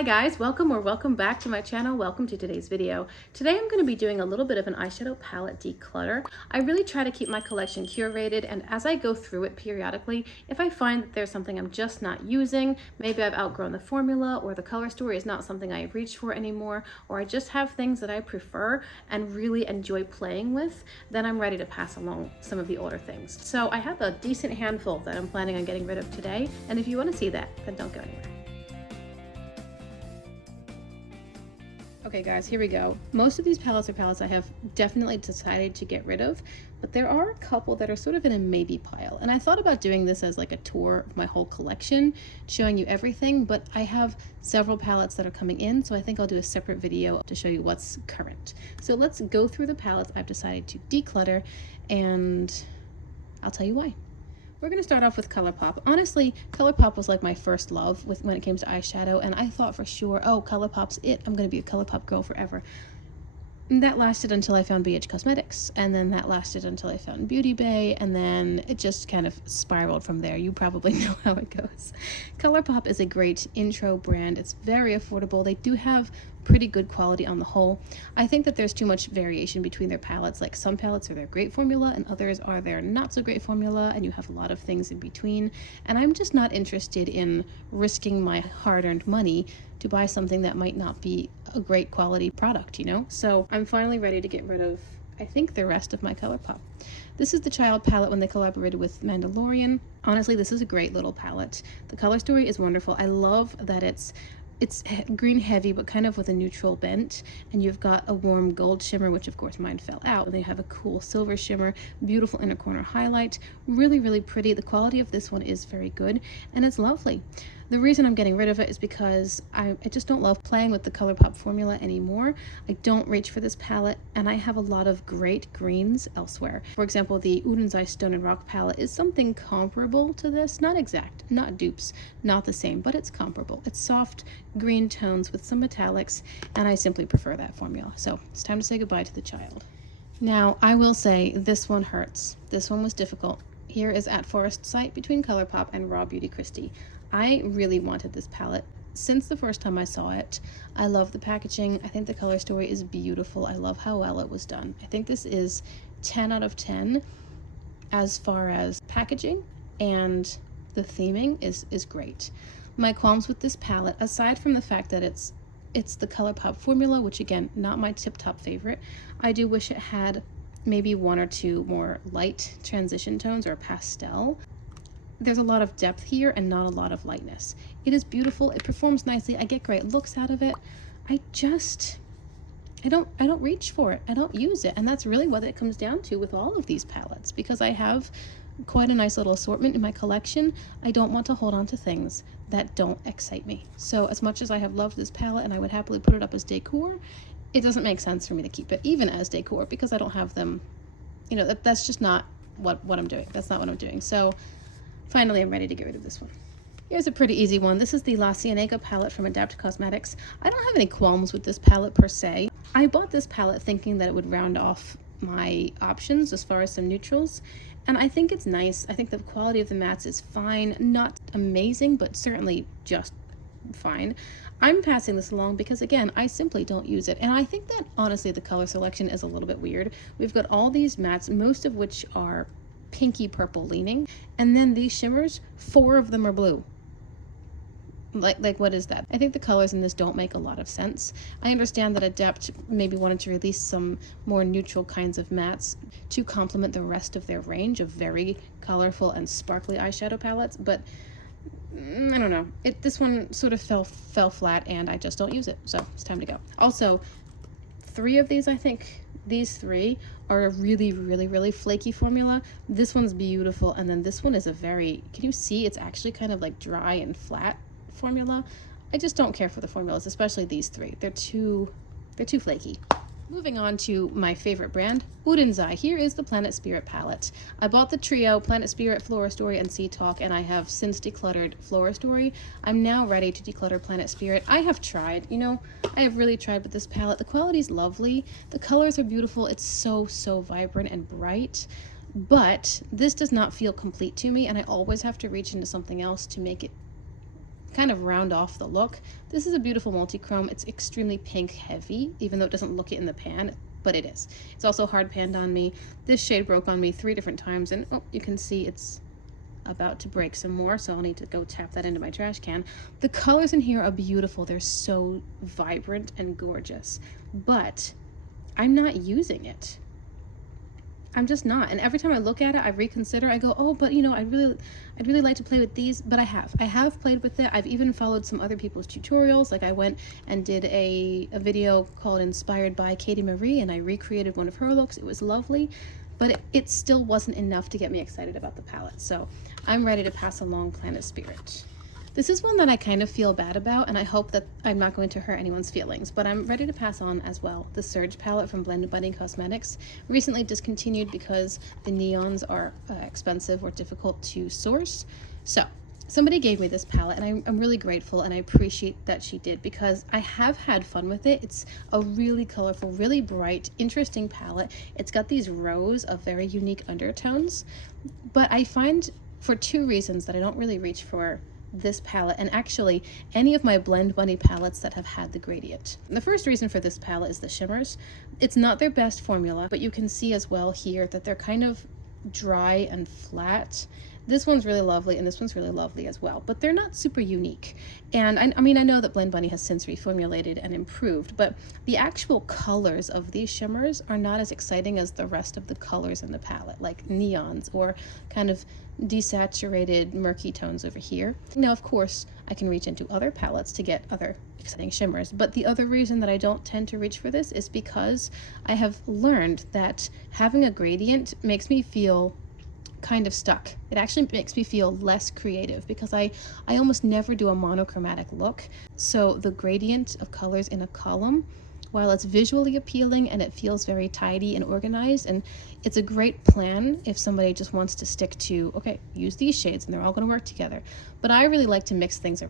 Hi guys, welcome back to my channel. Welcome to today's video. Today I'm going to be doing a little bit of an eyeshadow palette declutter. I really try to keep my collection curated, and as I go through it periodically, if I find that there's something I'm just not using, maybe I've outgrown the formula or the color story is not something I reach for anymore, or I just have things that I prefer and really enjoy playing with, then I'm ready to pass along some of the older things. So I have a decent handful that I'm planning on getting rid of today, and if you want to see that, then don't go anywhere. Okay guys, here we go. Most of these palettes are palettes I have definitely decided to get rid of, but there are a couple that are sort of in a maybe pile. And I thought about doing this as like a tour of my whole collection, showing you everything, but I have several palettes that are coming in, so I think I'll do a separate video to show you what's current. So let's go through the palettes I've decided to declutter, and I'll tell you why. We're going to start off with ColourPop. Honestly, ColourPop was like my first love when it came to eyeshadow, and I thought for sure, oh, ColourPop's it. I'm going to be a ColourPop girl forever. And that lasted until I found BH Cosmetics, and then that lasted until I found Beauty Bay, and then it just kind of spiraled from there. You probably know how it goes. ColourPop is a great intro brand. It's very affordable. They do have pretty good quality on the whole. I think that there's too much variation between their palettes. Like some palettes are their great formula and others are their not so great formula, and you have a lot of things in between. And I'm just not interested in risking my hard-earned money to buy something that might not be a great quality product, you know? So I'm finally ready to get rid of, I think, the rest of my ColourPop. This is the child palette when they collaborated with Mandalorian. Honestly, this is a great little palette. The color story is wonderful. I love that it's green heavy, but kind of with a neutral bent, and you've got a warm gold shimmer, which of course mine fell out, and they have a cool silver shimmer, beautiful inner corner highlight, really pretty. The quality of this one is very good, and it's lovely. The reason I'm getting rid of it is because I just don't love playing with the ColourPop formula anymore. I don't reach for this palette, and I have a lot of great greens elsewhere. For example, the Udenzai Stone and Rock palette is something comparable to this. Not exact, not dupes, not the same, but it's comparable. It's soft green tones with some metallics, and I simply prefer that formula. So it's time to say goodbye to the child. Now, I will say this one hurts. This one was difficult. Here is At Forest Sight between ColourPop and Raw Beauty Kristi. I really wanted this palette since the first time I saw it. I love the packaging. I think the color story is beautiful. I love how well it was done. I think this is 10 out of 10 as far as packaging, and the theming is great. My qualms with this palette, aside from the fact that it's the ColourPop formula, which again, not my tip-top favorite, I do wish it had maybe one or two more light transition tones or pastel. There's a lot of depth here and not a lot of lightness. It is beautiful. It performs nicely. I get great looks out of it. I don't reach for it. I don't use it. And that's really what it comes down to with all of these palettes, because I have quite a nice little assortment in my collection. I don't want to hold on to things that don't excite me. So as much as I have loved this palette and I would happily put it up as decor, it doesn't make sense for me to keep it even as decor, because I don't have them, you know, that's just not what I'm doing. That's not what I'm doing. So finally, I'm ready to get rid of this one. Here's a pretty easy one. This is the La Cienega palette from Adapt Cosmetics. I don't have any qualms with this palette per se. I bought this palette thinking that it would round off my options as far as some neutrals, and I think it's nice. I think the quality of the mattes is fine. Not amazing, but certainly just fine. I'm passing this along because, again, I simply don't use it. And I think that, honestly, the color selection is a little bit weird. We've got all these mattes, most of which are pinky purple leaning, and then these shimmers, 4 of them are blue. Like what is that? I think the colors in this don't make a lot of sense. I understand that Adept maybe wanted to release some more neutral kinds of mattes to complement the rest of their range of very colorful and sparkly eyeshadow palettes, but I don't know. This one sort of fell flat, and I just don't use it, so it's time to go. Also, 3 of these, I think, these 3 are a really flaky formula. This one's beautiful, and then this one is a very, can you see it's actually kind of like dry and flat formula? I just don't care for the formulas, especially these 3. They're too flaky. Moving on to my favorite brand, Udenzai. Here is the Planet Spirit palette. I bought the trio, Planet Spirit, Flora Story, and Sea Talk, and I have since decluttered Flora Story. I'm now ready to declutter Planet Spirit. I have tried, you know, I have really tried with this palette. The quality is lovely. The colors are beautiful. It's so vibrant and bright, but this does not feel complete to me, and I always have to reach into something else to make it kind of round off the look. This is a beautiful multi-chrome. It's extremely pink heavy, even though it doesn't look it in the pan, but it is. It's also hard panned on me. This shade broke on me 3 different times, and oh, you can see it's about to break some more, so I'll need to go tap that into my trash can. The colors in here are beautiful. They're so vibrant and gorgeous, but I'm not using it. I'm just not. And every time I look at it, I reconsider. I go, oh, but you know, I'd really like to play with these. But I have played with it. I've even followed some other people's tutorials. Like I went and did a video called Inspired by Katie Marie, and I recreated one of her looks. It was lovely, but it still wasn't enough to get me excited about the palette. So I'm ready to pass along Planet Spirit. This is one that I kind of feel bad about, and I hope that I'm not going to hurt anyone's feelings, but I'm ready to pass on as well. The Surge palette from Blended Bunny Cosmetics, recently discontinued because the neons are expensive or difficult to source. So somebody gave me this palette, and I'm really grateful, and I appreciate that she did, because I have had fun with it. It's a really colorful, really bright, interesting palette. It's got these rows of very unique undertones, but I find for 2 reasons that I don't really reach for this palette, and actually any of my Blend Bunny palettes that have had the gradient. The first reason for this palette is the shimmers. It's not their best formula, but you can see as well here that they're kind of dry and flat. This one's really lovely, and this one's really lovely as well, but they're not super unique. And I mean, I know that Blend Bunny has since reformulated and improved, but the actual colors of these shimmers are not as exciting as the rest of the colors in the palette, like neons or kind of desaturated murky tones over here. Now, of course, I can reach into other palettes to get other exciting shimmers, but the other reason that I don't tend to reach for this is because I have learned that having a gradient makes me feel kind of stuck. It actually makes me feel less creative because I almost never do a monochromatic look. So the gradient of colors in a column, while it's visually appealing and it feels very tidy and organized, and it's a great plan if somebody just wants to stick to, okay, use these shades and they're all going to work together. But I really like to mix things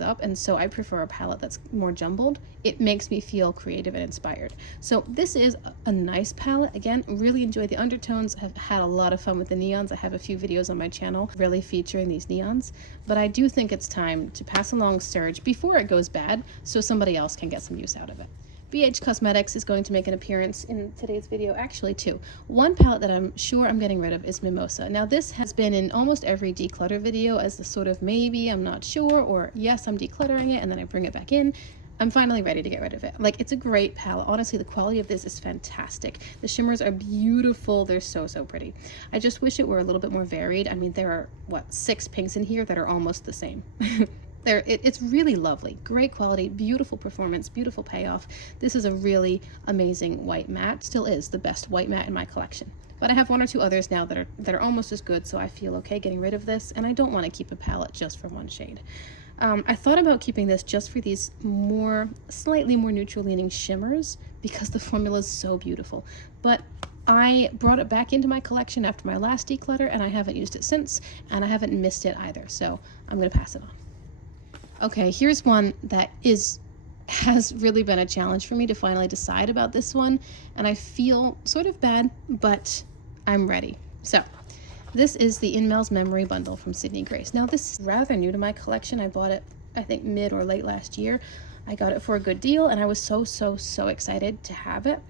up, and so I prefer a palette that's more jumbled. It makes me feel creative and inspired. So this is a nice palette. Again, really enjoy the undertones. I've had a lot of fun with the neons. I have a few videos on my channel really featuring these neons, but I do think it's time to pass along Surge before it goes bad so somebody else can get some use out of it. BH Cosmetics is going to make an appearance in today's video, actually 2. One palette that I'm sure I'm getting rid of is Mimosa. Now this has been in almost every declutter video as the sort of maybe, I'm not sure, or yes, I'm decluttering it and then I bring it back in. I'm finally ready to get rid of it. Like, it's a great palette. Honestly, the quality of this is fantastic. The shimmers are beautiful. They're so, so pretty. I just wish it were a little bit more varied. I mean, there are, what, 6 pinks in here that are almost the same. It's really lovely. Great quality, beautiful performance, beautiful payoff. This is a really amazing white matte. Still is the best white matte in my collection. But I have 1 or 2 others now that are almost as good, so I feel okay getting rid of this, and I don't want to keep a palette just for 1 shade. I thought about keeping this just for these slightly more neutral leaning shimmers because the formula is so beautiful. But I brought it back into my collection after my last declutter, and I haven't used it since, and I haven't missed it either, so I'm going to pass it on. Okay, here's one that has really been a challenge for me to finally decide about this one, and I feel sort of bad, but I'm ready. So this is the In Mel's Memory Bundle from Sydney Grace. Now this is rather new to my collection. I bought it, I think, mid or late last year. I got it for a good deal, and I was so excited to have it.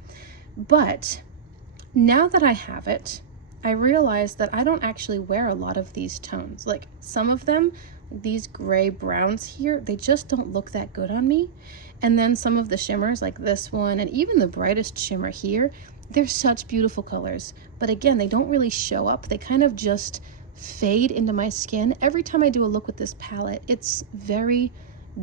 But now that I have it, I realized that I don't actually wear a lot of these tones. Like, some of them, these gray browns here, they just don't look that good on me. And then some of the shimmers, like this one, and even the brightest shimmer here, they're such beautiful colors. But again, they don't really show up. They kind of just fade into my skin. Every time I do a look with this palette, it's very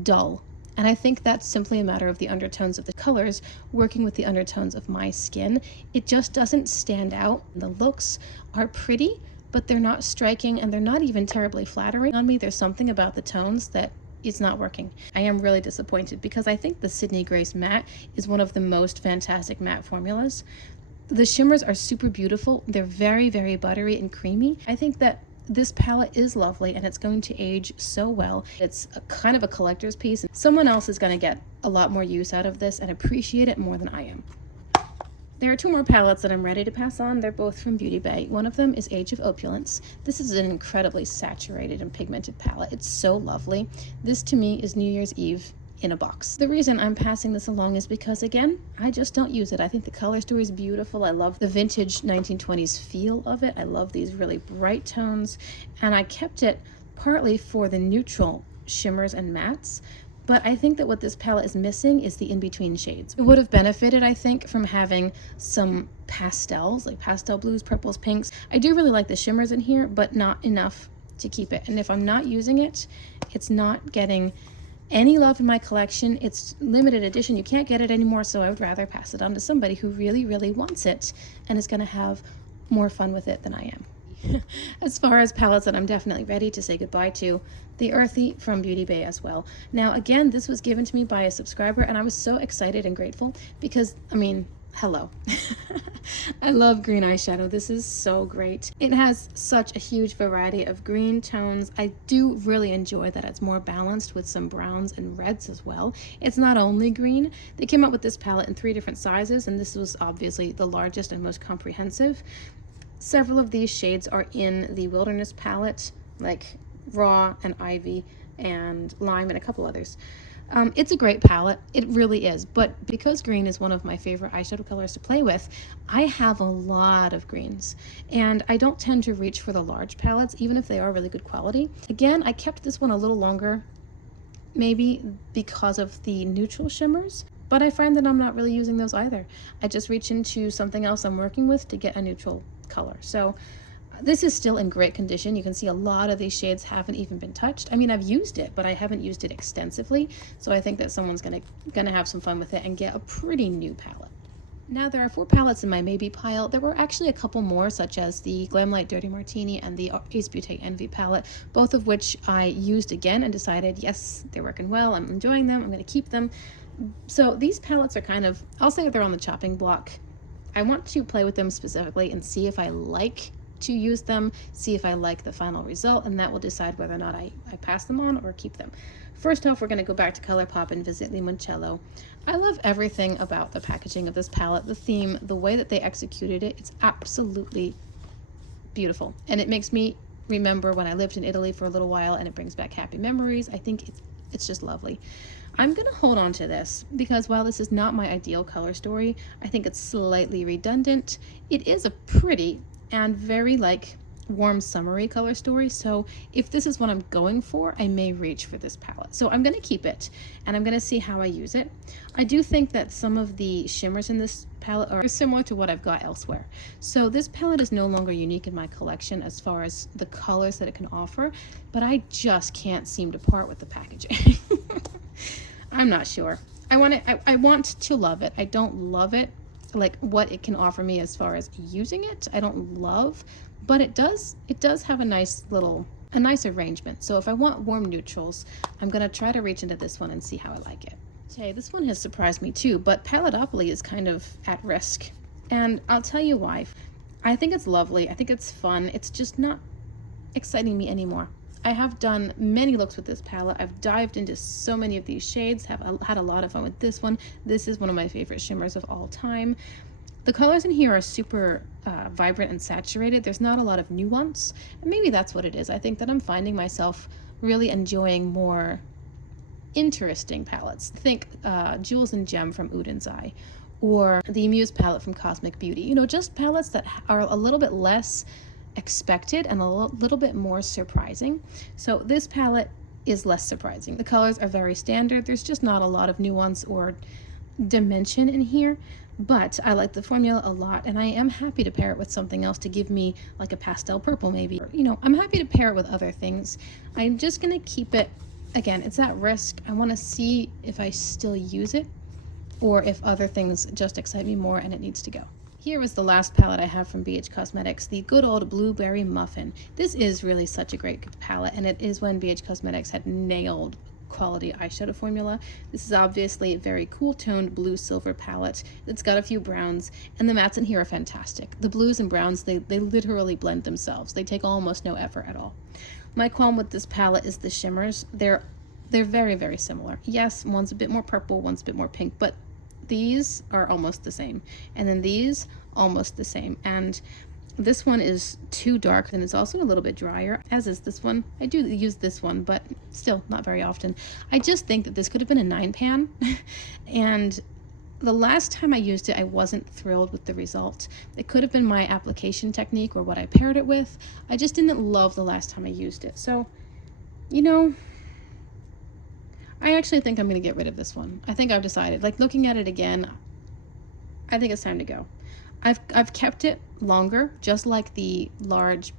dull. And I think that's simply a matter of the undertones of the colors working with the undertones of my skin. It just doesn't stand out. The looks are pretty, but they're not striking, and they're not even terribly flattering on me. There's something about the tones that is not working. I am really disappointed because I think the Sydney Grace matte is one of the most fantastic matte formulas. The shimmers are super beautiful. They're very, very buttery and creamy. I think that this palette is lovely, and it's going to age so well. It's kind of a collector's piece. Someone else is going to get a lot more use out of this and appreciate it more than I am. There are two more palettes that I'm ready to pass on. They're both from Beauty Bay. One of them is Age of Opulence. This is an incredibly saturated and pigmented palette. It's so lovely. This to me is New Year's Eve in a box. The reason I'm passing this along is because, again, I just don't use it. I think the color story is beautiful. I love the vintage 1920s feel of it. I love these really bright tones, and I kept it partly for the neutral shimmers and mattes. But I think that what this palette is missing is the in-between shades. It would have benefited, I think, from having some pastels, like pastel blues, purples, pinks. I do really like the shimmers in here, but not enough to keep it. And if I'm not using it, it's not getting any love in my collection. It's limited edition. You can't get it anymore, so I would rather pass it on to somebody who really, really wants it and is going to have more fun with it than I am. As far as palettes that I'm definitely ready to say goodbye to, the Earthy from Beauty Bay as well. Now, again, this was given to me by a subscriber, and I was so excited and grateful because, I mean, hello. I love green eyeshadow. This is so great. It has such a huge variety of green tones. I do really enjoy that it's more balanced with some browns and reds as well. It's not only green. They came out with this palette in 3 different sizes, and this was obviously the largest and most comprehensive. Several of these shades are in the Wilderness palette, like Raw and Ivy and Lime and a couple others. It's a great palette, it really is, but because green is one of my favorite eyeshadow colors to play with, I have a lot of greens, and I don't tend to reach for the large palettes, even if they are really good quality. Again, I kept this one a little longer, maybe because of the neutral shimmers, but I find that I'm not really using those either. I just reach into something else I'm working with to get a neutral color. So this is still in great condition. You can see a lot of these shades haven't even been touched. I mean, I've used it, but I haven't used it extensively. So I think that someone's gonna have some fun with it and get a pretty new palette. Now there are 4 palettes in my maybe pile. There were actually a couple more, such as the Glamlight Dirty Martini and the Ace Beauté Envy palette, both of which I used again and decided, yes, they're working well, I'm enjoying them, I'm gonna keep them. So these palettes are kind of, I'll say they're on the chopping block. I want to play with them specifically and see if I like to use them, see if I like the final result, and that will decide whether or not I pass them on or keep them. First off, we're going to go back to ColourPop and visit Limoncello. I love everything about the packaging of this palette, the theme, the way that they executed it. It's absolutely beautiful, and it makes me remember when I lived in Italy for a little while, and it brings back happy memories. I think it's just lovely. I'm going to hold on to this because while this is not my ideal color story, I think it's slightly redundant. It is a pretty and very warm summery color story, so if this is what I'm going for, I may reach for this palette. So I'm going to keep it and I'm going to see how I use it. I do think that some of the shimmers in this palette are similar to what I've got elsewhere. So this palette is no longer unique in my collection as far as the colors that it can offer, but I just can't seem to part with the packaging. I'm not sure. I want to love it. I don't love it, like what it can offer me as far as using it. I don't love, but it does have a nice arrangement. So if I want warm neutrals, I'm gonna try to reach into this one and see how I like it. Okay, this one has surprised me too, but Paletopoly is kind of at risk, and I'll tell you why. I think it's lovely. I think it's fun. It's just not exciting me anymore. I have done many looks with this palette. I've dived into so many of these shades, have had a lot of fun with this one. This is one of my favorite shimmers of all time. The colors in here are super vibrant and saturated. There's not a lot of nuance, and maybe that's what it is. I think that I'm finding myself really enjoying more interesting palettes. Think Jewels and Gem from Udin's Eye, or the Muse palette from Cosmic Beauty. You know, just palettes that are a little bit less expected and a little bit more surprising. So this palette is less surprising. The colors are very standard. There's just not a lot of nuance or dimension in here, but I like the formula a lot, and I am happy to pair it with something else to give me like a pastel purple maybe. You know, I'm happy to pair it with other things. I'm just gonna keep it. Again, it's at risk. I want to see if I still use it or if other things just excite me more and it needs to go. Here is the last palette I have from BH Cosmetics, the good old Blueberry Muffin. This is really such a great palette, and it is when BH Cosmetics had nailed quality eyeshadow formula. This is obviously a very cool toned blue silver palette. It's got a few browns, and the mattes in here are fantastic. The blues and browns, they literally blend themselves. They take almost no effort at all. My qualm with this palette is the shimmers. They're very, very similar. Yes, one's a bit more purple, one's a bit more pink, but these are almost the same, and then these almost the same, and this one is too dark, and it's also a little bit drier, as is this one. I do use this one, but still not very often. I just think that this could have been a 9-pan and the last time I used it, I wasn't thrilled with the result. It could have been my application technique or what I paired it with. I just didn't love the last time I used it. So, you know, I actually think I'm going to get rid of this one. I think I've decided. Like, looking at it again, I think it's time to go. I've kept it longer, just like the large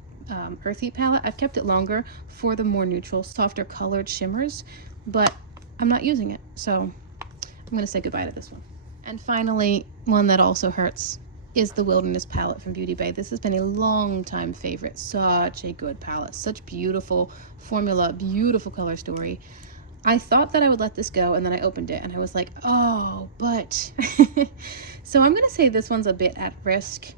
Earthy palette. I've kept it longer for the more neutral, softer colored shimmers, but I'm not using it. So I'm going to say goodbye to this one. And finally, one that also hurts is the Wilderness palette from Beauty Bay. This has been a long time favorite. Such a good palette, such beautiful formula, beautiful color story. I thought that I would let this go, and then I opened it and I was like, oh, but. So I'm going to say this one's a bit at risk.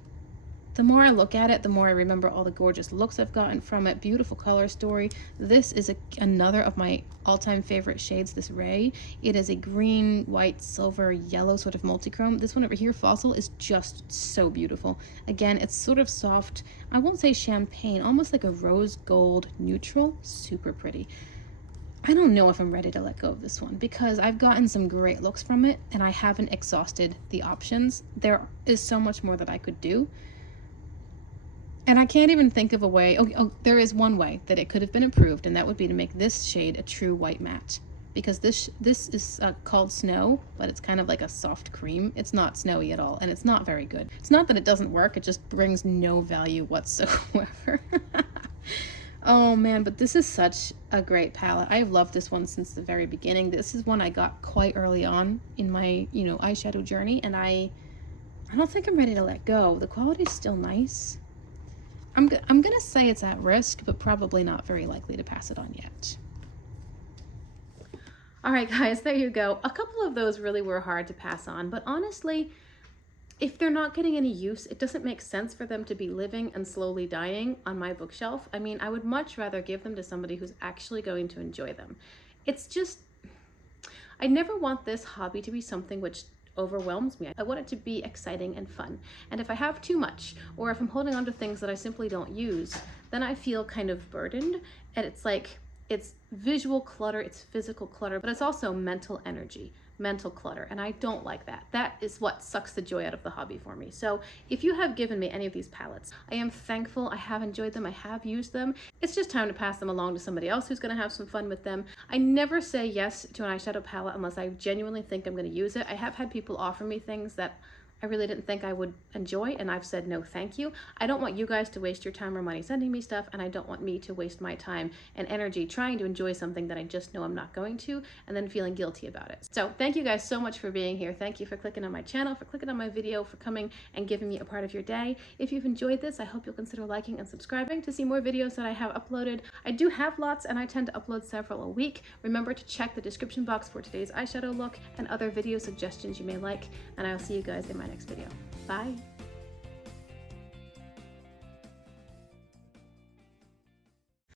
The more I look at it, the more I remember all the gorgeous looks I've gotten from it. Beautiful color story. This is another of my all-time favorite shades, this Ray. It is a green, white, silver, yellow sort of multichrome. This one over here, Fossil, is just so beautiful. Again, it's sort of soft. I won't say champagne, almost like a rose gold neutral. Super pretty. I don't know if I'm ready to let go of this one because I've gotten some great looks from it and I haven't exhausted the options. There is so much more that I could do. And I can't even think of a way. Oh, there is one way that it could have been improved, and that would be to make this shade a true white matte. Because this is called Snow, but it's kind of like a soft cream. It's not snowy at all, and it's not very good. It's not that it doesn't work, it just brings no value whatsoever. Oh man, but this is such a great palette. I've loved this one since the very beginning. This is one I got quite early on in my, eyeshadow journey, and I don't think I'm ready to let go. The quality is still nice. I'm gonna say it's at risk, but probably not very likely to pass it on yet. All right, guys, there you go. A couple of those really were hard to pass on, but honestly, if they're not getting any use, it doesn't make sense for them to be living and slowly dying on my bookshelf. I mean, I would much rather give them to somebody who's actually going to enjoy them. It's just, I never want this hobby to be something which overwhelms me. I want it to be exciting and fun. And if I have too much, or if I'm holding on to things that I simply don't use, then I feel kind of burdened. And it's like, it's visual clutter, it's physical clutter, but it's also mental energy, mental clutter, and I don't like that. That is what sucks the joy out of the hobby for me. So if you have given me any of these palettes, I am thankful. I have enjoyed them. I have used them. It's just time to pass them along to somebody else who's going to have some fun with them. I never say yes to an eyeshadow palette unless I genuinely think I'm going to use it. I have had people offer me things that I really didn't think I would enjoy, and I've said no thank you. I don't want you guys to waste your time or money sending me stuff, and I don't want me to waste my time and energy trying to enjoy something that I just know I'm not going to, and then feeling guilty about it. So thank you guys so much for being here. Thank you for clicking on my channel, for clicking on my video, for coming and giving me a part of your day. If you've enjoyed this, I hope you'll consider liking and subscribing to see more videos that I have uploaded. I do have lots, and I tend to upload several a week. Remember to check the description box for today's eyeshadow look and other video suggestions you may like, and I'll see you guys in my next video. Bye!